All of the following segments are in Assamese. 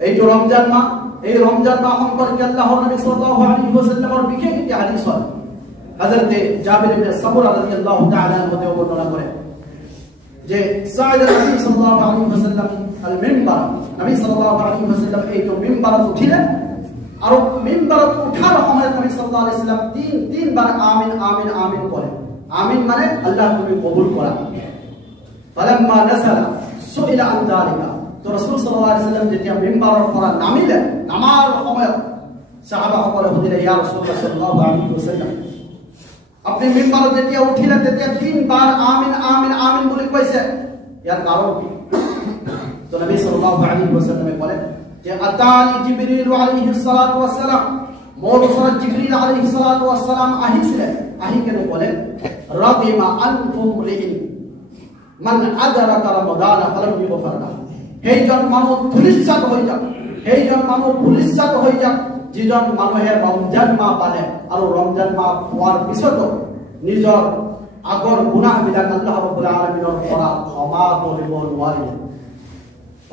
এই তো রমজান মাস, এই রমজান মাস সম্পর্কে আল্লাহর নবী সাল্লাল্লাহু আলাইহি ওয়াসাল্লামের বিশেষ একটি হাদিস হয়। হযরত জাবির ইবনে সামুরা রাদিয়াল্লাহু তাআলা হতে বর্ণনা করে যে সাইয়েদ নবী সাল্লাল্লাহু আলাইহি ওয়াসাল্লাম আল মিম্বার, নবী সাল্লাল্লাহু আলাইহি ওয়াসাল্লাম এই তো মিম্বারে উঠিলেন, আর মিম্বারে ওঠার সময় নবী সাল্লাল্লাহু আলাইহি ওয়াসাল্লাম তিনবার আমিন আমিন আমিন করে। আমিন মানে আল্লাহ তুমি কবুল করা। ফালাম্মা নাসালা সুইলা আন যালিকা, তো রাসূল সাল্লাল্লাহু আলাইহি ওয়াসাল্লাম যেতিয়া মিম্বারের পর নামিলেন, নামার সময় সাহাবাসকলে সুধিলে, ইয়া রাসূলুল্লাহ সাল্লাল্লাহু আলাইহি ওয়াসাল্লাম, আপনি মিম্বারে যেতিয়া উঠিলেন তেতিয়া তিনবার আমিন আমিন আমিন বলে কইছে, ইয়ার কারণ কি? তো নবী সাল্লাল্লাহু আলাইহি ওয়াসাল্লাম বলেন যে আতানি জিবরিল আলাইহিস সালাতু ওয়াস সালাম, মোর উপর জিবরিল আলাইহিস সালাতু ওয়াস সালাম আহিছিলেন, আহি কেনে বলেন রাদিমা আনফুম রিন মান আদরাকা রমাদান ফালাম ইগফার লাহু, সেইজন মানুহ ধুলিচ্ছাত হৈ যাক, সেইজন মানুহ ধুলিচ্ছাত হৈ যাক যিজন মানুহে ৰমজান মাহ পালে আৰু ৰমজান মাহ পোৱাৰ পিছতো নিজৰ আগৰ গুনাহবিলাক আল্লাহ ৰাব্বুল আলামিনৰ পৰা ক্ষমা কৰিব নোৱাৰিলে।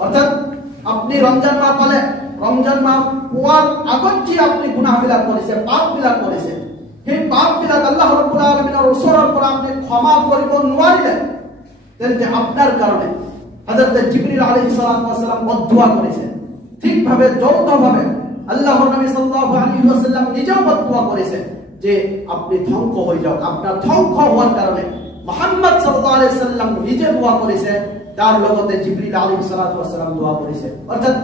অৰ্থাৎ আপনি ৰমজান মাহ পালে, ৰমজান মাহ পোৱাৰ আগত যে আপনি গুনাহবিলাক কৰিছে, পাপবিলাক কৰিছে, সেই পাপবিলাক আল্লাহ ৰাব্বুল আলামিনৰ ওচৰৰ পৰা আপনি ক্ষমা কৰিব নোৱাৰিলে, তেন্তে আপনার কারণে হযরত জিবরিল আলাইহিস সালাম বদদুয়া করেছে। ঠিকভাবে যৌথভাবে আল্লাহর নবী সাল্লাল্লাহু আলাইহি ওয়াসাল্লাম নিজেও বদদুয়া করেছে যে আপনি ধ্বংস হয়ে যাও। আপনার ধ্বংস হওয়ার কারণে মুহাম্মদ সাল্লাল্লাহু আলাইহি ওয়াসাল্লাম নিজে দোয়া করেছে, তার লগতে জিবরিল আলাইহিস সালাম দোয়া করেছে। অর্থাৎ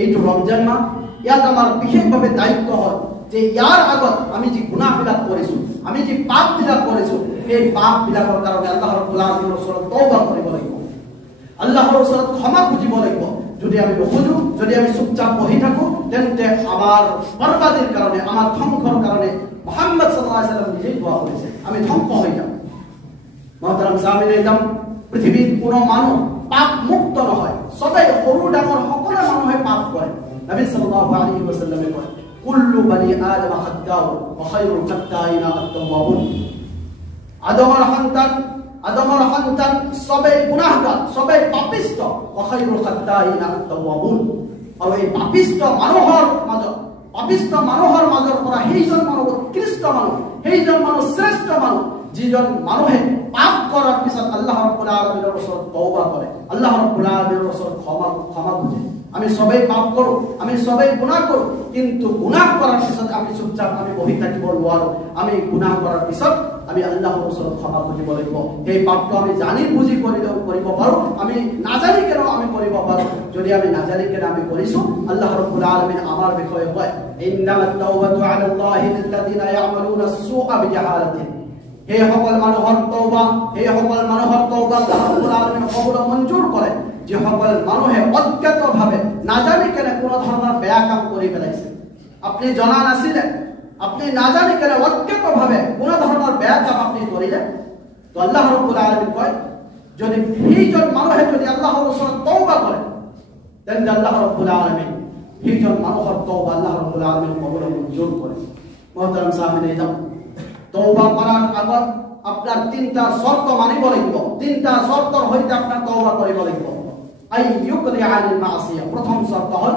এই তো রমজান মাস, ইয়াত আমার বিশেষভাবে দায়িত্ব হয় যে ইয়ার আগত আমি যে গুনাহবিলাক কৰিছো, আমি যে পাপবিলাক কৰিছো, এই পাপবিলাকৰ কাৰণে আল্লাহ ৰাব্বুল আলামিনৰ ওচৰত তওবা কৰিব লাগিব, আল্লাহৰ ওচৰত ক্ষমা খুজিব লাগিব। যদি আমি নুখুজো, যদি আমি চুপচাপ বহি থাকো, তেন্তে আমাৰ বৰবাদিৰ কাৰণে, আমাৰ ধ্বংসৰ কাৰণে মুহাম্মদ সাল্লাল্লাহু আলাইহি ওয়াসাল্লাম নিজেই দোয়া করেছে, আমি ধ্বংস হৈ যাম। মহতারাম সাহাবীরাম, পৃথিবীর কোনো মানুষ পাপ মুক্ত নহয়, সবাই সৰু ডাঙৰ সকলো মানুহে পাপ কৰে। নবী সাল্লাল্লাহু আলাইহি ওয়াসাল্লামে কয় কুল্লু বনি আদম খাত্তাউ ওয়া খায়রুল খাত্তাইনা আত-তাওয়াবুন, আদমৰ সন্তান সবাই গুনাহগাৰ, সবাই পাপিষ্ট, ওয়া খায়ৰুল খাত্তাইনা আত-তাওয়াবুন, আৰু এই পাপিষ্ট মানুহৰ মাজৰ পৰা সেইজন মানুহ উৎকৃষ্ট মানুহ, সেইজন মানুহ শ্ৰেষ্ঠ মানুহ যিজন মানুহে পাপ কৰাৰ পিছত আল্লাহ ৰাব্বুল আলামিনৰ ওচৰত তওবা কৰে, আল্লাহ ৰাব্বুল আলামিনৰ ওচৰত ক্ষমা খুঁজে। আমি সবাই পাপ কৰো, আমি সবাই গুনাহ কৰো, কিন্তু গুনাহ কৰাৰ পিছত আমি চুপচাপ আমি বহি থাকিব নোৱাৰো। আমি গুনাহ কৰাৰ পিছত আমি আল্লাহৰ ওচৰত ক্ষমা খুজিব লাগিব। এই পাপটো আমি জানি বুজি কৰিব পাৰো, আমি নাজানি কেন আমি কৰিব পাৰো। যদি আমি নাজানি কেন আমি কৰিছো, আল্লাহ ৰাব্বুল আলামিন আমাৰ বিষয়ে কয় ইন্নামাত তাওবাতু আলাল্লাহি লিল্লাযিনা ইয়ামালুনা আস-সুআ বিজাহালাতিন, সেই সকল মানুহৰ তওবা আল্লাহ ৰাব্বুল আলামিন কবুল মঞ্জুৰ কৰে যে সকল মানুহে অজ্ঞাতভাৱে নাজানি কেনে কোনো ধৰণৰ বেয়া কাম কৰি পেলাইছে। আপনি জনা নাছিলে, আপনি নাজানি কেনে অজ্ঞাতভাৱে কোনো ধৰণৰ বেয়া কাম আপনি কৰিলে, তো আল্লাহ ৰাব্বুল আলামিন কয় যদি সেইজন মানুহে যদি আল্লাহৰ ওচৰত তওবা কৰে, তেন্তে আল্লাহ ৰাব্বুল আলামিন সেইজন মানুহৰ তওবা আল্লাহ ৰাব্বুল আলামিন কবুল মঞ্জুৰ কৰে। মহতারাম সাহাবীন, তওবা করার আগত আপনার তিনটা শর্ত মানিব লাগিব, তিনটা শর্তর হইতে আপনার তওবা করিব লাগিব। আইয়ুকলি আনিল মাসিয়া, প্রথম শর্ত হল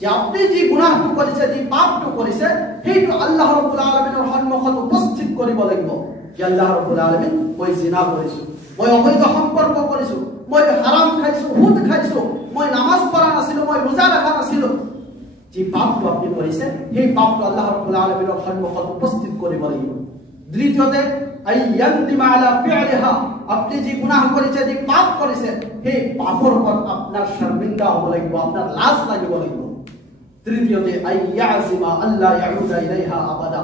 যে আপনি যে গুনাহটো কৰিছে, যে পাপটো কৰিছে, সেইটো আল্লাহ ৰাব্বুল আলামিনৰ সন্মুখত উপস্থিত কৰিব লাগিব যে আল্লাহ ৰাব্বুল আলামিন, মই জিনা কৰিছো, মই অবৈধ সম্পৰ্ক কৰিছো, মই হাৰাম খাইছো, সুদ খাইছো, মই নামাজ পঢ়া নাছিলো, মই ৰোজা ৰাখা নাছিলো। যে পাপটো আপনি কৰিছে, সেই পাপটো আল্লাহ ৰাব্বুল আলামিনৰ সন্মুখত উপস্থিত কৰিব লাগিব। দ্বিতীয়তে আইয়ান্দিমা আলা ফি'লিহা, আপনি যে গুনাহ কৰেছে, যে পাপ কৰেছে, সেই পাপৰ ওপৰত আপনার শর্মিন্দা হ'ব লাগিব, আপনার লাজ লাগিব লাগিব। তৃতীয়তে আইয়াজিমা আল্লাহ ইয়াউদা ইলাইহা আবাদা,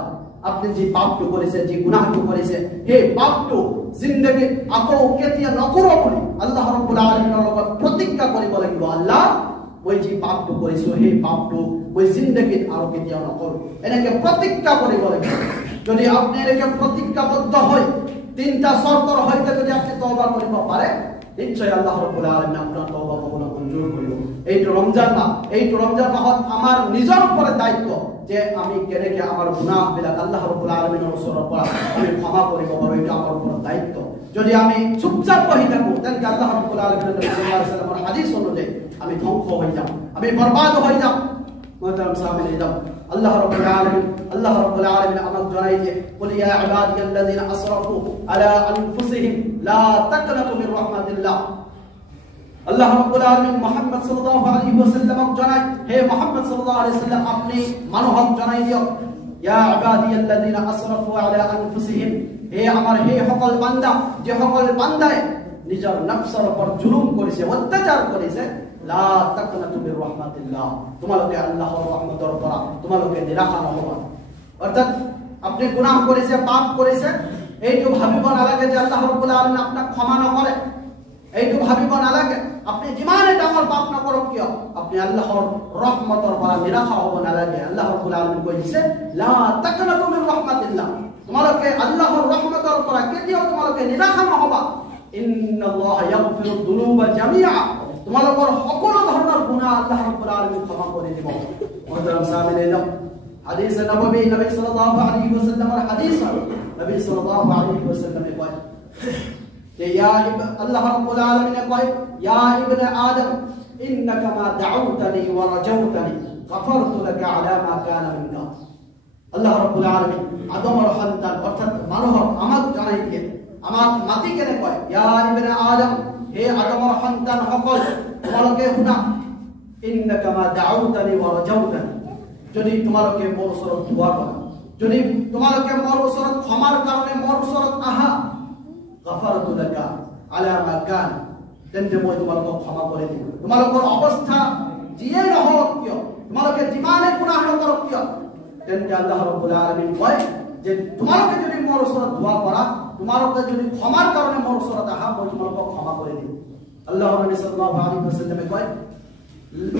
আপনি যে পাপটো করেছে, যে গুনাহটো করেছে, সেই পাপটো জিন্দগীত আকৌ কেতিয়া নকৰো বুলি আল্লাহ ৰাব্বুল আলামিনৰ লগত প্ৰতিজ্ঞা কৰিব লাগিব। আল্লাহ, মই যে পাপটো কৰিছো, সেই পাপটো মই জিন্দগীত আৰু কেতিয়াও নকৰো, এনেকে প্ৰতিজ্ঞা কৰিব লাগিব। যদি আপনি এনেকে প্ৰতিজ্ঞাবদ্ধ হয়, তিনটা শর্তর হইতে যদি আপনি তওবা করিব পারে, নিশ্চয় আল্লাহ রাব্বুল আলামিন আপনার তওবা কবুল মঞ্জুর করিব। এইটো রমজান মাহত আমার নিজের উপরে দায়িত্ব যে আমি কেনেকে আমার গুনাহবিলাক আল্লাহ রাব্বুল আলামিনের ওচৰৰ পৰা আমি ক্ষমা কৰিব পাৰো, এটা আমার উপর দায়িত্ব। যদি আমি চুপচাপ বহি থাকো তাহলে আল্লাহ রাব্বুল আলামিন সাল্লাল্লাহু আলাইহি ওয়াসাল্লামের হাদিস অনুযায়ী আমি ধ্বংস হয়ে যাব, আমি বরবাদ হয়ে যাব। মুহতারাম সাহাবীরা, আল্লাহ রাব্বুল আলামিন আমাকে জানাই যে কুল ইয়া ইবাদিয়াল্লাযিনা আসরাফু আলা আনফুসিহিম লা তাকনাতু মির রাহমাতিল্লাহ। আল্লাহ রাব্বুল আলামিন মুহাম্মদ সাল্লাল্লাহু আলাইহি ওয়াসাল্লামকে জানাই, হে মুহাম্মদ সাল্লাল্লাহু আলাইহি ওয়াসাল্লাম আপনি মানুষক জানাই দিও, ইয়া ইবাদিয়াল্লাযিনা আসরাফু আলা আনফুসিহিম, হে আমার হে সকল বান্দা, যে সকল বান্দায় নিজের নফসের উপর জুলুম করেছে, অত্যাচার করেছে, লা তাকনাতু মির রাহমাতিল্লাহ, তোমাকে আল্লাহর রহমতের দ্বারা তোমাকে নিরাশা হবে। অর্থাৎ আপনি গুনাহ করেছে, পাপ করেছে, এইটু ভাবিব না লাগে যে আল্লাহ রাব্বুল আলামিন আপনাকে ক্ষমা না করে, এইটু ভাবিব না লাগে আপনি যিমানে ডাঙর পাপ না করো কিয় আপনি আল্লাহর রহমতের দ্বারা নিরাশা হবে না লাগে। আল্লাহ রাব্বুল আলামিন কইছে লা তাকনাতু মির রাহমাতিল্লাহ, তোমাকে আল্লাহর রহমতের দ্বারা কেতিয়াও তোমাকে নিরাশা না হবে। ইন্নাল্লাহা ইয়াগফিরুদ দুনুবা জামিআ, তোমালোকৰ সকলো ধৰণৰ গুনাহ আল্লাহ ৰাব্বুল আলামিন ক্ষমা কৰি দিব। মুহতারাম সাহাবীরা, হাদিস নববী নবী সাল্লাল্লাহু আলাইহি ওয়াসাল্লামের হাদিস, নবী সাল্লাল্লাহু আলাইহি ওয়াসাল্লামে কয় যে আল্লাহ রাব্বুল আলামিন কয় ইয়া ইবনে আদম ইন্নাকা মা দাউতানি ওয়া রাজাউতানি গফারতু লাকা আলা মা কানা মিন্না। আল্লাহ রাব্বুল আলামিন আদমের সন্তান অর্থাৎ মানব আমাক জানাই দিয়ে আমাক মাতি কেনে কয় ইয়া ইবনে আদম, হে আদমের সন্তান সকল তোমালোকে শুনা, ইন্নাকা মা দাউতানি ওয়া রাজাউতানি, যদি তোমালোকে মোৰ ওচৰত দোয়া কৰা, যদি তোমালোকে মোৰ ওচৰত ক্ষমাৰ কাৰণে মোৰ ওচৰত আহা, গফাৰতু লাকা আলা মা কান, তেন্তে মই তোমালোকক ক্ষমা কৰি দিম। তোমালোকৰ অৱস্থা যিয়ে নহওক কিয়, তোমালোকে যিমানে গুনাহ নকৰক কিয়, তেন্তে আল্লাহ ৰাব্বুল আলামিন কয় যে তোমালোকে যদি মোৰ ওচৰত দোয়া কৰা, তোমালোকে যদি ক্ষমাৰ কাৰণে মোৰ ওচৰত আহা, মই তোমালোকক ক্ষমা কৰি দিম। আল্লাহ নবী সাল্লাল্লাহু আলাইহি ওয়াসাল্লামে কয়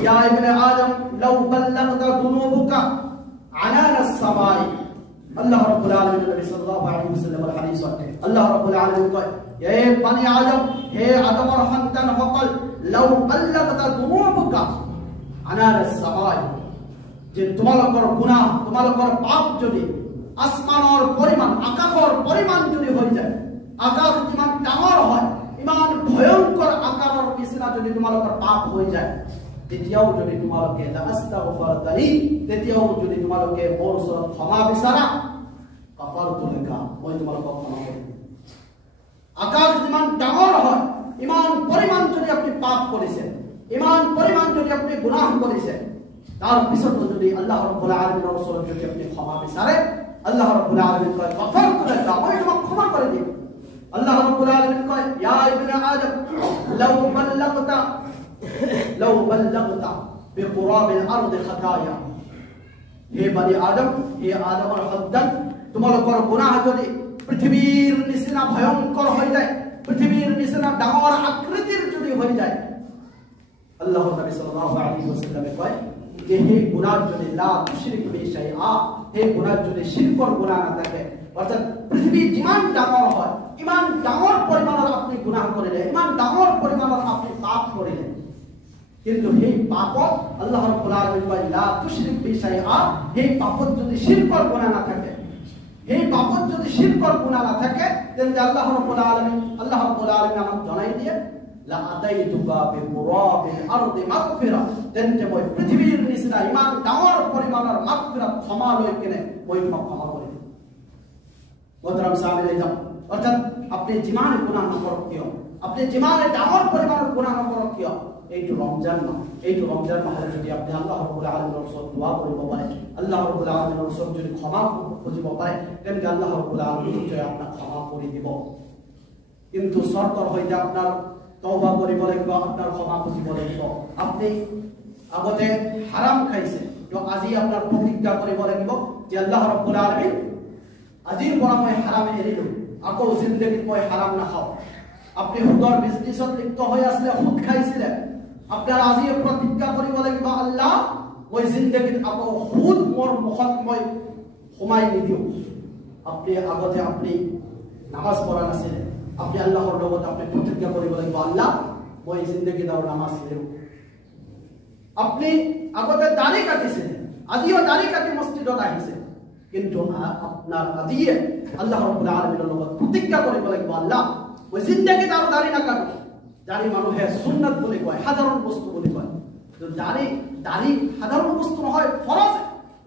ইয়া ইবনে আদম লাউ বাল্লাগতা দুনুবুকা আনানাস সামাই। আল্লাহ রাব্বুল আলামিন নবী সাল্লাল্লাহু আলাইহি ওয়াসাল্লামের হাদিস আছে, আল্লাহ রাব্বুল আলামিন কয় হে বনি আদম, হে আদমের সন্তান সকল, লাউ বাল্লাগতা দুনুবুকা আনানাস সামাই, যে তোমালোকৰ গুনাহ তোমালোকৰ পাপ যদি আসমানৰ পৰিমাণ আকাশৰ পৰিমাণ যদি হৈ যায়, আকাশ যিমান ডাঙৰ হয়, ইমান ভয়ংকৰ আকাৰৰ নিচিনা যদি তোমালোকৰ পাপ হৈ যায়, তেতিয়াও যদি তোমালোকে লাস্তাগফাৰতানি, তেতিয়াও যদি তোমালোকে মোৰ ওচৰত ক্ষমা বিচাৰা, গফাৰতু লাকা, মই তোমালোকক ক্ষমা কৰিম। আকাশ যিমান ডাঙৰ হয়, ইমান পৰিমাণ যদি আপুনি পাপ কৰিছে, ইমান পৰিমাণ যদি আপুনি গুনাহ কৰিছে, তাৰ পিছতো যদি আল্লাহ ৰাব্বুল আলামিনেৰ ওচৰত যদি আপনি ক্ষমা বিচাৰে, আল্লাহ রাব্বুল আলামিন কয় গফারতু লাকা, মই তোমাক ক্ষমা করে দিম। আল্লাহ রাব্বুল আলামিন কয় ইয়া ইবনে আদম লাউ বাল্লাগতা বিকুরাবিল আরদি খাতায়া, হে বনি আদম, হে আদমের সন্তান, তোমালোকৰ গুনাহ যদি পৃথিবীৰ নিচিনা ভয়ঙ্কৰ হৈ যায়, পৃথিবীৰ নিচিনা ডাঙৰ আকৃতির যদি হৈ যায়, আল্লাহ নবী সাল্লাল্লাহু আলাইহি ওয়াসাল্লামে কয় যে হে গুনাহ যদি লা তুশরিক বি শাইআ, হে গুনাহ যদি শিরকর গুনাহ না থাকে, অর্থাৎ পৃথিবী যিমান ডাঙৰ হয়, ইমান ডাঙৰ পৰিমাণৰ আপনি গুনাহ কৰিলে, ইমান ডাঙৰ পৰিমাণৰ আপনি পাপ কৰিলে, কিন্তু সেই পাপত আল্লাহ রাব্বুল আলামিন কয় লা তুশরিক বি শাইআ, সেই পাপত যদি শিরকর গুনাহ না থাকে, এই পাপত যদি শিরকর গুনাহ না থাকে, তাহলে আল্লাহ রাব্বুল আলামিন আমাকে জানাই দিয়ে লা আতাইতুকা বিকুরাবিল আরদি মাগফিরা, তেন্তে মই পৃথিবীর নিচিনা ইমান ডাঙৰ পৰিমাণৰ মাগফিৰাত ক্ষমা লৈ কেনে মই তোমাক ক্ষমা কৰি দিম। মুহতাৰাম সাহাবীৰা, অৰ্থাৎ আপনি যিমানে গুনাহ নকৰক কিয়, আপনি যিমানে ডাঙৰ পৰিমাণৰ গুনাহ নকৰক কিয়, এইটো ৰমজান মাহ, এইটো ৰমজান মাহত যদি আপনি আল্লাহ ৰাব্বুল আলামিনেৰ ওচৰত দোয়া কৰিব পাৰে, আল্লাহ ৰাব্বুল আলামিনেৰ ওচৰত যদি ক্ষমা খুঁজিব পাৰে, তেন্তে আল্লাহ ৰাব্বুল আলামিন আপোনাক ক্ষমা কৰি দিব। কিন্তু চৰ্তৰ সৈতে আপনাৰ তওবা কৰিব লাগিব, আপনাৰ ক্ষমা খুঁজিব লাগিব। আপনি আগতে হাৰাম খাইছে, তো আজি আপনাৰ প্ৰতিজ্ঞা কৰিব লাগিব যে আল্লাহ ৰাব্বুল আলামিন আজিৰ পৰা মই হাৰাম এৰিলো, আকৌ জিন্দগীত মই হাৰাম নাখাওঁ। আপনি সুদৰ বিজনেছত লিপ্ত হৈ আছিলে, সুদ খাইছিলে, আপনাৰ আজি প্ৰতিজ্ঞা কৰিব লাগিব আল্লাহ মই জিন্দগীত আকৌ সুদ মোৰ মুখত মই সোমাই নিদিও। আপনি আগতে আপনি নামাজ পড়া নাছিলে, আপনি আল্লাহর লগত আপনি প্রতিজ্ঞা কৰিব লাগিব আল্লাহ মই জিন্দগীত আৰু নামাজ নেৰো। আপনি আগতে দাড়ি কাটিছে, আজিও দাড়ি কাটি মসজিদত আহিছে, কিন্তু আপনার আজিয়ে আল্লাহ রাব্বুল আলামিনের লগত প্রতিজ্ঞা কৰিব লাগিব আল্লাহ ওই জিন্দেগি তার দাড়ি না কাটবো দাড়ি মানুষের সুন্নাত বলে কয় সাধারণ বস্তু বলে কয় তো দাড়ি সাধারণ বস্তু নহয় ফরজ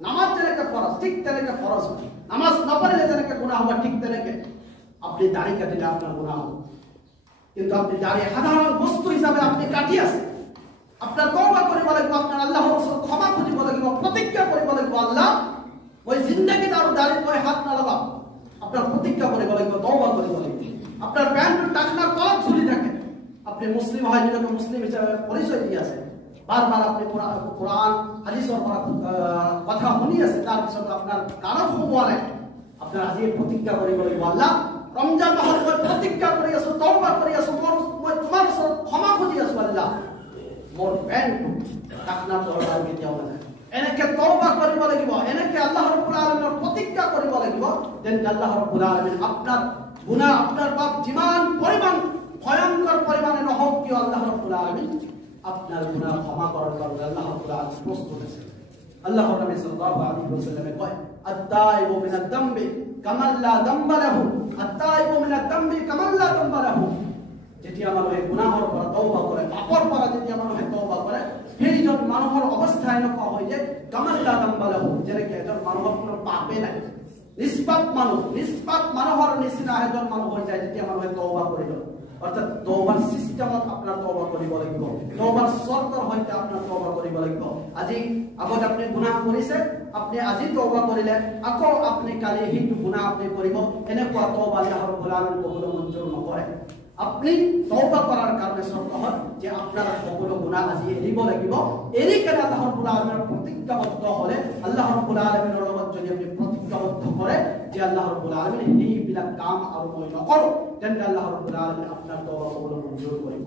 নামাজ যেনেকে ফরজ ঠিক তেনেকে ফরজ নামাজ না পড়লে যেনেকে গুনাহ হবে ঠিক তেনেকে আপনি দাড়ি কাটিলে আপনার গুনাহ হবে কিন্তু আপনি দাড়ি সাধারণ বস্তু হিসাবে আপনি কাটি আছে আপনার তওবা করিব লাগিব আপনার আল্লাহর রাসূল ক্ষমা খুঁজিব লাগিব প্রতিজ্ঞা করিব লাগিব আল্লাহ ওই জিন্দেগি তার দাড়ি কয় হাত না লাগাব আপনার প্রতিজ্ঞা করিব লাগিব তওবা করিব লাগিব আপনার প্যান্ট টাকনার কলার ঝুলি থাকে আপনি মুসলিম হয় নিজেকে মুসলিম হিসেবে পরিচয় দিয়ে আছে বারবার আপনি কোরআন হাদিসের কথা শুনি আছে তার পিছত আপনার কারো সমোৱা নাই আপনাৰ আজি প্ৰতিজ্ঞা কৰিব লাগিব আল্লাহ ৰমজান মাহত মই প্ৰতিজ্ঞা কৰি আছো তওবা কৰি আছো মই তোমাৰ ওচৰত ক্ষমা খুজি আছো আল্লাহ মোৰ প্যান্ট টাকনাৰ তলাৰ কেতিয়াও নাই এনেকে তওবা কৰিব লাগিব এনেকে আল্লাহ ৰাব্বুল আলামিনৰ প্ৰতিজ্ঞা কৰিব লাগিব দেন আল্লাহ রাব্বুল আলামিন আপনার গুনাহ আপনার পাপ যিমান পরিমাণ ভয়ঙ্কর পরিমাণে নহওক কিয় আল্লাহ রাব্বুল আলামিন আপনার গুনাহ ক্ষমা করার জন্য আল্লাহ রাব্বুল আলামিন প্রস্তুত আছে আল্লাহ নবী সাল্লাল্লাহু আলাইহি ওয়াসাল্লাম কয় আত-তাইবু মিনাদ দামবি কামান লা দামবা লাহু আত-তাইবু মিনাদ দামবি কামান লা দামবা লাহু যেতিয়া মানুহে গুনাহৰ পৰা তওবা কৰে পাপৰ পৰা যেতিয়া মানুহে তওবা কৰে সেইজন মানুহৰ অৱস্থা এনেকুৱা হয় যে কামান লা দামবা লাহু যেনেকে এজন মানুহৰ কোনো পাপে নাই নিষ্পাপ মানুহৰ নিচিনা এজন মানুহ হৈ যায় যেতিয়া মানুহে তওবা কৰিব অৰ্থাৎ তওবাৰ সিস্টেমত আপনাৰ তওবা কৰিব লাগিব তওবাৰ শৰ্তৰ হইতে আপনাৰ তওবা কৰিব লাগিব আজি আগত আপনি গুনাহ কৰিছে আপনি আজি তওবা কৰিলে আকৌ আপনি কালি হিটো গুনাহ আপনি কৰিব এনেকুৱা তওবা আল্লাহ ৰাব্বুল আলামিন কবুল মঞ্জুৰ নকৰে আপনি তওবা কৰাৰ কাৰণে শৰ্ত হয় যে আপনাৰ সকল গুনাহ আজি এৰিব লাগিব এৰি কেনে আল্লাহ ৰাব্বুল আলামিনৰ প্ৰতিজ্ঞাবদ্ধ হলে আল্লাহ ৰাব্বুল আলামিনৰ লগত যদি আপনি প্ৰতিজ্ঞাবদ্ধ কৰে যে আল্লাহ ৰাব্বুল আলামিন এইবিলাক কাম আৰু মই নকৰো তেন্তে আল্লাহ ৰাব্বুল আলামিন আপনাৰ তওবা কবুল মঞ্জুৰ কৰিব